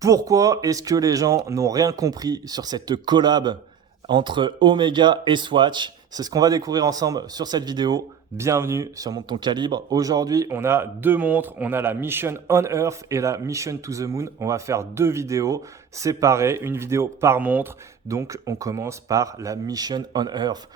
Pourquoi est-ce que les gens n'ont rien compris sur cette collab entre Omega et Swatch? C'est ce qu'on va découvrir ensemble sur cette vidéo. Bienvenue sur Monte ton calibre. Aujourd'hui, on a deux montres. On a la Mission on Earth et la Mission to the Moon. On va faire deux vidéos séparées, une vidéo par montre. Donc, on commence par la Mission on Earth.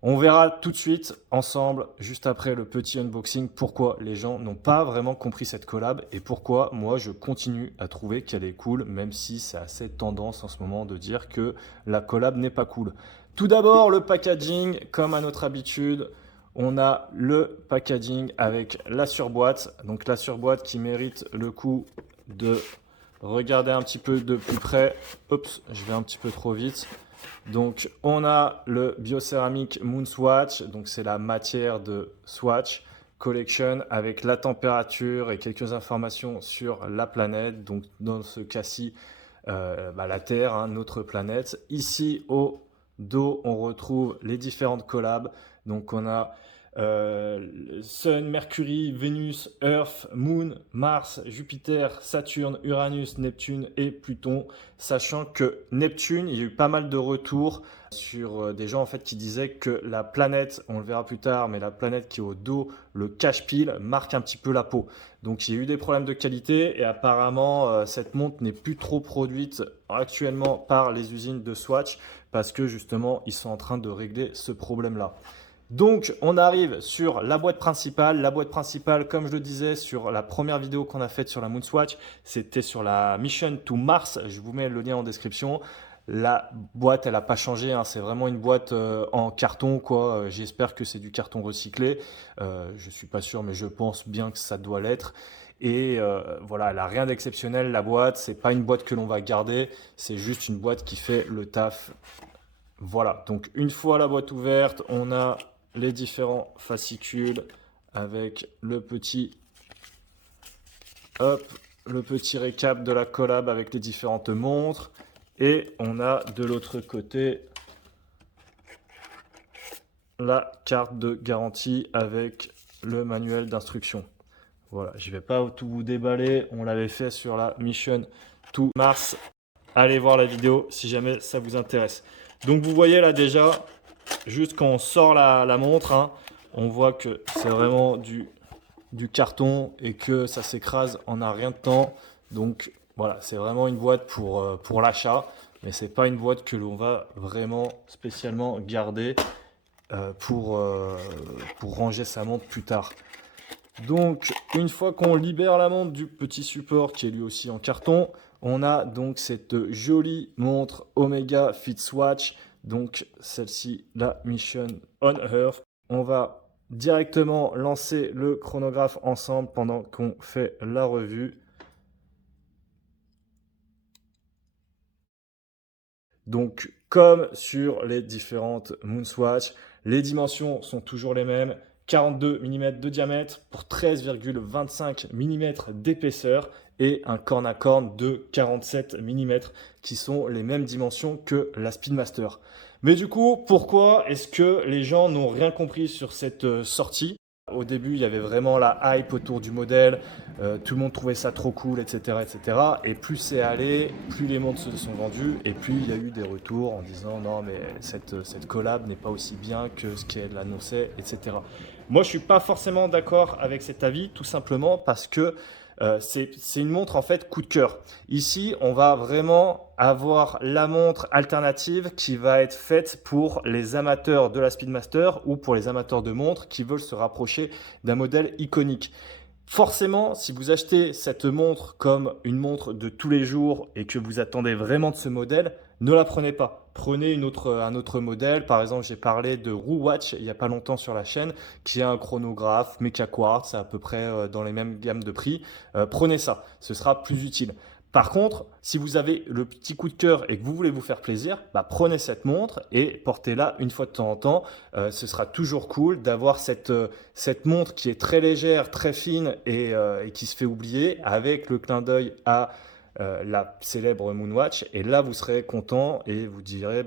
On verra tout de suite ensemble, juste après le petit unboxing, pourquoi les gens n'ont pas vraiment compris cette collab et pourquoi moi je continue à trouver qu'elle est cool, même si c'est assez tendance en ce moment de dire que la collab n'est pas cool. Tout d'abord, le packaging, comme à notre habitude, on a le packaging avec la surboîte. Donc la surboîte qui mérite le coup de regarder un petit peu de plus près. Oups, je vais un petit peu trop vite. Donc, on a le Biocéramique Moon Swatch, donc c'est la matière de Swatch Collection avec la température et quelques informations sur la planète. Donc, dans ce cas-ci, la Terre, hein, notre planète. Ici, au dos, on retrouve les différentes collabs. Donc, on a Sun, Mercury, Vénus, Earth, Moon, Mars, Jupiter, Saturne, Uranus, Neptune et Pluton. Sachant que Neptune, il y a eu pas mal de retours sur des gens en fait qui disaient que la planète, on le verra plus tard, mais la planète qui est au dos, le cache-pile, marque un petit peu la peau. Donc il y a eu des problèmes de qualité et apparemment cette montre n'est plus trop produite actuellement par les usines de Swatch parce que justement ils sont en train de régler ce problème-là. Donc, on arrive sur la boîte principale. La boîte principale, comme je le disais sur la première vidéo qu'on a faite sur la Moonswatch, c'était sur la Mission to Mars. Je vous mets le lien en description. La boîte, elle n'a pas changé, hein. C'est vraiment une boîte en carton, quoi. J'espère que c'est du carton recyclé. Je ne suis pas sûr, mais je pense bien que ça doit l'être. Et voilà, elle n'a rien d'exceptionnel, la boîte. Ce n'est pas une boîte que l'on va garder. C'est juste une boîte qui fait le taf. Voilà, donc une fois la boîte ouverte, on a les différents fascicules avec le petit récap de la collab avec les différentes montres. Et on a de l'autre côté la carte de garantie avec le manuel d'instruction. Voilà, je ne vais pas tout vous déballer, on l'avait fait sur la Mission to Mars. Allez voir la vidéo si jamais ça vous intéresse. Donc vous voyez là déjà, juste quand on sort la montre, hein, on voit que c'est vraiment du carton et que ça s'écrase en un rien de temps. Donc voilà, c'est vraiment une boîte pour l'achat, mais c'est pas une boîte que l'on va vraiment spécialement garder pour ranger sa montre plus tard. Donc une fois qu'on libère la montre du petit support qui est lui aussi en carton, on a donc cette jolie montre Omega Fit Swatch, donc celle-ci, la Mission on Earth. On va directement lancer le chronographe ensemble pendant qu'on fait la revue. Donc comme sur les différentes Moonswatch, les dimensions sont toujours les mêmes. 42 mm de diamètre pour 13,25 mm d'épaisseur et un corne à corne de 47 mm qui sont les mêmes dimensions que la Speedmaster. Mais du coup, pourquoi est-ce que les gens n'ont rien compris sur cette sortie? Au début, il y avait vraiment la hype autour du modèle, tout le monde trouvait ça trop cool, etc. etc. Et plus c'est allé, plus les montres se sont vendues, et plus il y a eu des retours en disant non mais cette collab n'est pas aussi bien que ce qu'elle annonçait, etc. Moi, je suis pas forcément d'accord avec cet avis, tout simplement parce que c'est une montre en fait coup de cœur. Ici, on va vraiment avoir la montre alternative qui va être faite pour les amateurs de la Speedmaster ou pour les amateurs de montres qui veulent se rapprocher d'un modèle iconique. Forcément, si vous achetez cette montre comme une montre de tous les jours et que vous attendez vraiment de ce modèle, ne la prenez pas. Prenez un autre modèle. Par exemple, j'ai parlé de Rue Watch il n'y a pas longtemps sur la chaîne, qui est un chronographe Mecha Quartz, à peu près dans les mêmes gammes de prix. Prenez ça, ce sera plus utile. Par contre, si vous avez le petit coup de cœur et que vous voulez vous faire plaisir, prenez cette montre et portez-la une fois de temps en temps. Ce sera toujours cool d'avoir cette montre qui est très légère, très fine et qui se fait oublier avec le clin d'œil à la célèbre Moonwatch. Et là, vous serez content et vous direz,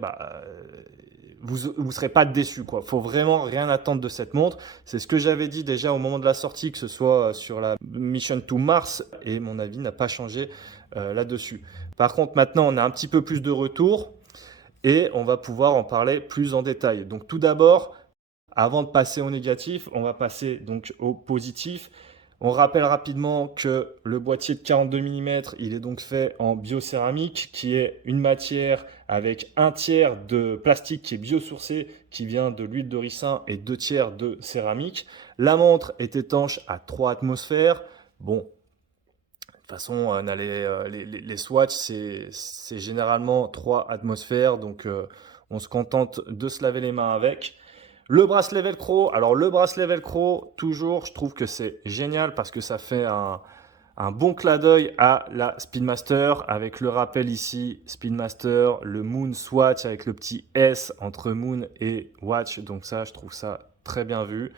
vous serez pas déçu, quoi. Faut vraiment rien attendre de cette montre. C'est ce que j'avais dit déjà au moment de la sortie, que ce soit sur la Mission to Mars, et mon avis n'a pas changé là-dessus. Par contre, maintenant, on a un petit peu plus de retours et on va pouvoir en parler plus en détail. Donc tout d'abord, avant de passer au négatif, on va passer donc au positif. On rappelle rapidement que le boîtier de 42 mm, il est donc fait en biocéramique, qui est une matière avec un tiers de plastique qui est biosourcé, qui vient de l'huile de ricin, et 2 tiers de céramique. La montre est étanche à 3 atmosphères. Bon, de toute façon, on a les Swatch, c'est généralement 3 atmosphères, donc on se contente de se laver les mains avec. Le bracelet velcro, alors le bracelet velcro, toujours, je trouve que c'est génial parce que ça fait un bon clin d'œil à la Speedmaster avec le rappel ici, Speedmaster, le Moon Swatch avec le petit S entre Moon et Watch, donc ça, je trouve ça très bien vu.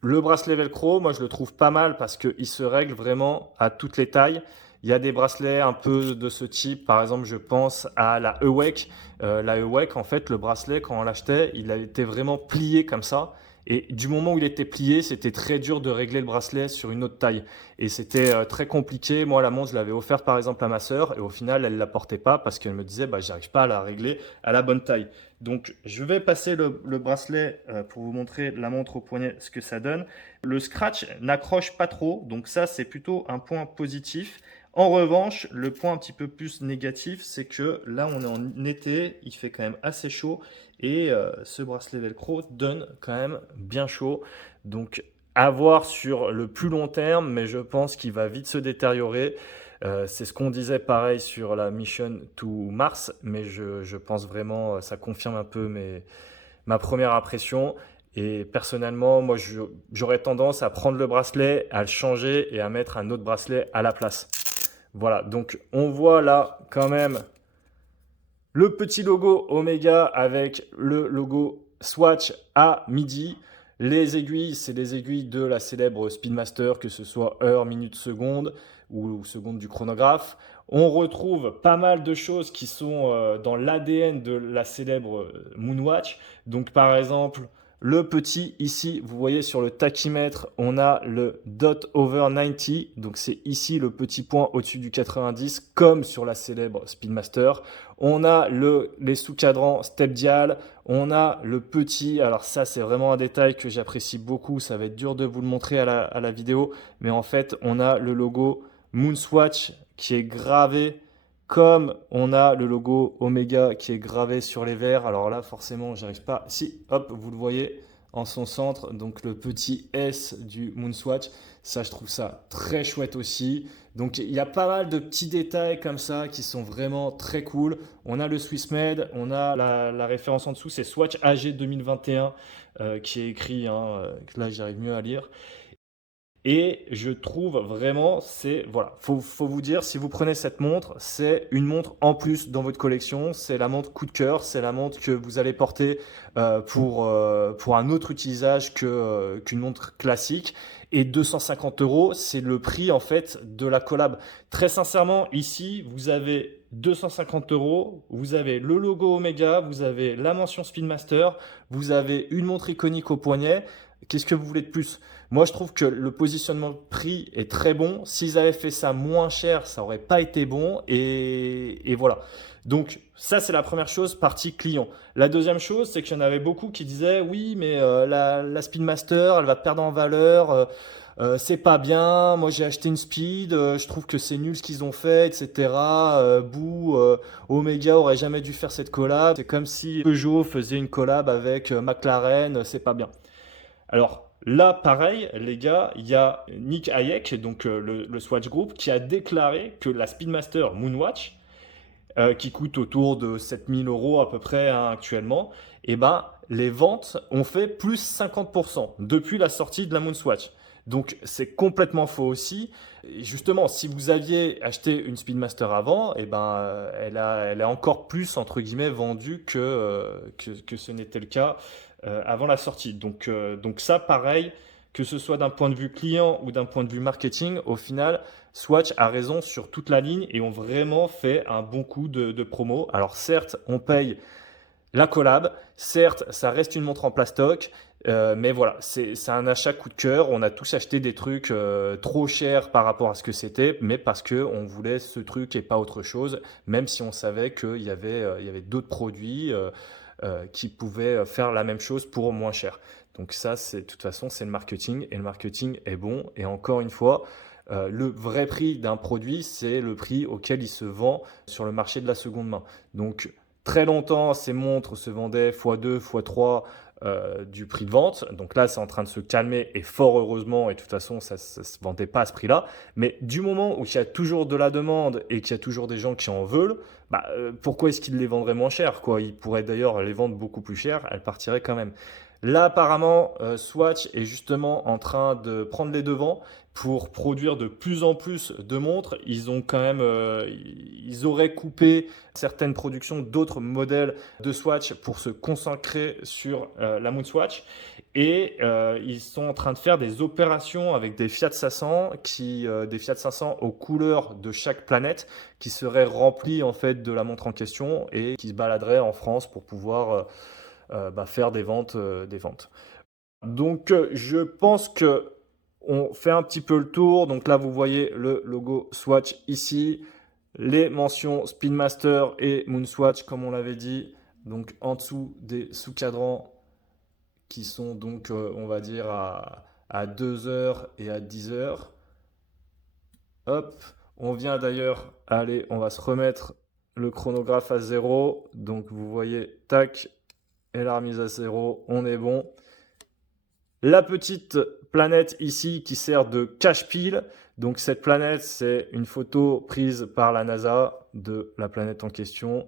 Le bracelet velcro, moi je le trouve pas mal parce qu'il se règle vraiment à toutes les tailles. Il y a des bracelets un peu de ce type, par exemple je pense à la Awake. La Awake, en fait, le bracelet, quand on l'achetait, il a été vraiment plié comme ça. Et du moment où il était plié, c'était très dur de régler le bracelet sur une autre taille. Et c'était très compliqué. Moi, la montre, je l'avais offerte par exemple à ma sœur et au final, elle ne la portait pas parce qu'elle me disait bah, j'arrive pas à la régler à la bonne taille. Donc, je vais passer le bracelet pour vous montrer la montre au poignet, ce que ça donne. Le scratch n'accroche pas trop, donc ça, c'est plutôt un point positif. En revanche, le point un petit peu plus négatif, c'est que là, on est en été, il fait quand même assez chaud et ce bracelet velcro donne quand même bien chaud. Donc, à voir sur le plus long terme, mais je pense qu'il va vite se détériorer. C'est ce qu'on disait pareil sur la Mission to Mars, mais je pense vraiment, ça confirme un peu ma première impression. Et personnellement, moi, j'aurais tendance à prendre le bracelet, à le changer et à mettre un autre bracelet à la place. Voilà, donc on voit là quand même le petit logo Omega avec le logo Swatch à midi. Les aiguilles, c'est les aiguilles de la célèbre Speedmaster, que ce soit heure, minute, seconde ou seconde du chronographe. On retrouve pas mal de choses qui sont dans l'ADN de la célèbre Moonwatch. Donc par exemple, le petit ici, vous voyez sur le tachymètre, on a le dot over 90. Donc c'est ici le petit point au-dessus du 90, comme sur la célèbre Speedmaster. On a les sous-cadrans step dial. On a le petit, alors ça c'est vraiment un détail que j'apprécie beaucoup. Ça va être dur de vous le montrer à la vidéo. Mais en fait, on a le logo Moonswatch qui est gravé comme on a le logo Omega qui est gravé sur les verres. Alors là, forcément, j'arrive pas. Si, hop, vous le voyez en son centre. Donc le petit S du Moonswatch. Ça, je trouve ça très chouette aussi. Donc il y a pas mal de petits détails comme ça qui sont vraiment très cool. On a le Swiss Made, on a la référence en dessous, c'est Swatch AG 2021 qui est écrit. Là, j'arrive mieux à lire. Et je trouve vraiment, voilà, faut vous dire, si vous prenez cette montre, c'est une montre en plus dans votre collection. C'est la montre coup de cœur, c'est la montre que vous allez porter pour un autre utilisage qu'une montre classique. Et 250 €, c'est le prix en fait de la collab. Très sincèrement, ici, vous avez 250 €, vous avez le logo Omega, vous avez la mention Speedmaster, vous avez une montre iconique au poignet. Qu'est-ce que vous voulez de plus? Moi, je trouve que le positionnement prix est très bon. S'ils avaient fait ça moins cher, ça n'aurait pas été bon. Et voilà. Donc, ça, c'est la première chose, partie client. La deuxième chose, c'est qu'il y en avait beaucoup qui disaient, oui, mais la Speedmaster, elle va perdre en valeur. C'est pas bien. Moi, j'ai acheté une Speed. Je trouve que c'est nul ce qu'ils ont fait, etc. Omega aurait jamais dû faire cette collab. C'est comme si Peugeot faisait une collab avec McLaren. C'est pas bien. Alors là, pareil, les gars, il y a Nick Hayek, donc le Swatch Group, qui a déclaré que la Speedmaster Moonwatch, qui coûte autour de 7000 € à peu près actuellement, eh ben, les ventes ont fait plus 50% depuis la sortie de la Moonswatch. Donc c'est complètement faux aussi. Et justement, si vous aviez acheté une Speedmaster avant, eh ben, elle est encore plus entre guillemets vendue que ce n'était le cas avant la sortie. Donc ça, pareil, que ce soit d'un point de vue client ou d'un point de vue marketing, au final, Swatch a raison sur toute la ligne et ont vraiment fait un bon coup de promo. Alors certes, on paye la collab, certes, ça reste une montre en plastoc. Mais voilà, c'est un achat coup de cœur. On a tous acheté des trucs trop chers par rapport à ce que c'était, mais parce qu'on voulait ce truc et pas autre chose, même si on savait qu'il y avait d'autres produits qui pouvaient faire la même chose pour moins cher. Donc ça, de toute façon, c'est le marketing, et le marketing est bon. Et encore une fois, le vrai prix d'un produit, c'est le prix auquel il se vend sur le marché de la seconde main. Donc très longtemps, ces montres se vendaient x2, x3 du prix de vente. Donc là, c'est en train de se calmer, et fort heureusement, et de toute façon, ça ne se vendait pas à ce prix-là. Mais du moment où il y a toujours de la demande et qu'il y a toujours des gens qui en veulent, pourquoi est-ce qu'ils les vendraient moins cher, quoi? Ils pourraient d'ailleurs les vendre beaucoup plus cher, elles partiraient quand même. Là, apparemment, Swatch est justement en train de prendre les devants pour produire de plus en plus de montres. Ils ont quand même, ils auraient coupé certaines productions d'autres modèles de Swatch pour se concentrer sur la Moon Swatch. Et ils sont en train de faire des opérations avec des Fiat 500, des Fiat 500 aux couleurs de chaque planète, qui seraient remplis en fait de la montre en question et qui se baladeraient en France pour pouvoir faire des ventes. Donc, je pense que on fait un petit peu le tour. Donc là, vous voyez le logo Swatch ici, les mentions Speedmaster et Moonswatch, comme on l'avait dit. Donc en dessous des sous-cadrans qui sont donc, on va dire, à 2 heures et à 10 heures. Hop, on vient d'ailleurs, allez, on va se remettre le chronographe à 0. Donc vous voyez, tac, et la remise à 0, on est bon. La petite planète ici qui sert de cache-pile. Donc cette planète, c'est une photo prise par la NASA de la planète en question.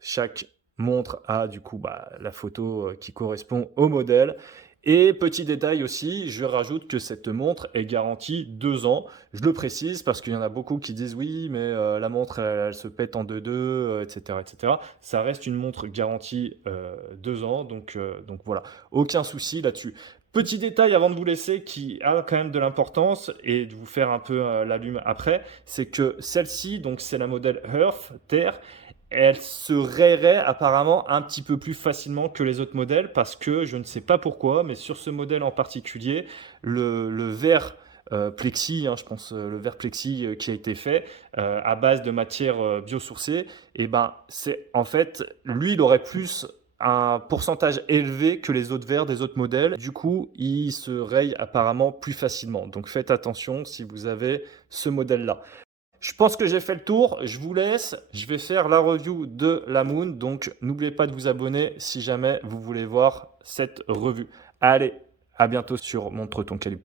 Chaque montre a du coup la photo qui correspond au modèle. Et petit détail aussi, je rajoute que cette montre est garantie 2 ans. Je le précise parce qu'il y en a beaucoup qui disent oui, mais la montre elle se pète en 2-2, etc., etc. Ça reste une montre garantie 2 ans, donc voilà, aucun souci là-dessus. Petit détail avant de vous laisser qui a quand même de l'importance et de vous faire un peu l'allume après, c'est que celle-ci, donc c'est la modèle Earth, Terre, elle se rayerait apparemment un petit peu plus facilement que les autres modèles parce que je ne sais pas pourquoi, mais sur ce modèle en particulier, le verre plexi, je pense le verre plexi qui a été fait à base de matière biosourcée, et c'est en fait, lui, il aurait plus un pourcentage élevé que les autres verres des autres modèles. Du coup, il se raye apparemment plus facilement. Donc faites attention si vous avez ce modèle-là. Je pense que j'ai fait le tour, je vous laisse, je vais faire la review de la Moon, donc n'oubliez pas de vous abonner si jamais vous voulez voir cette revue. Allez, à bientôt sur Montre ton Calibre.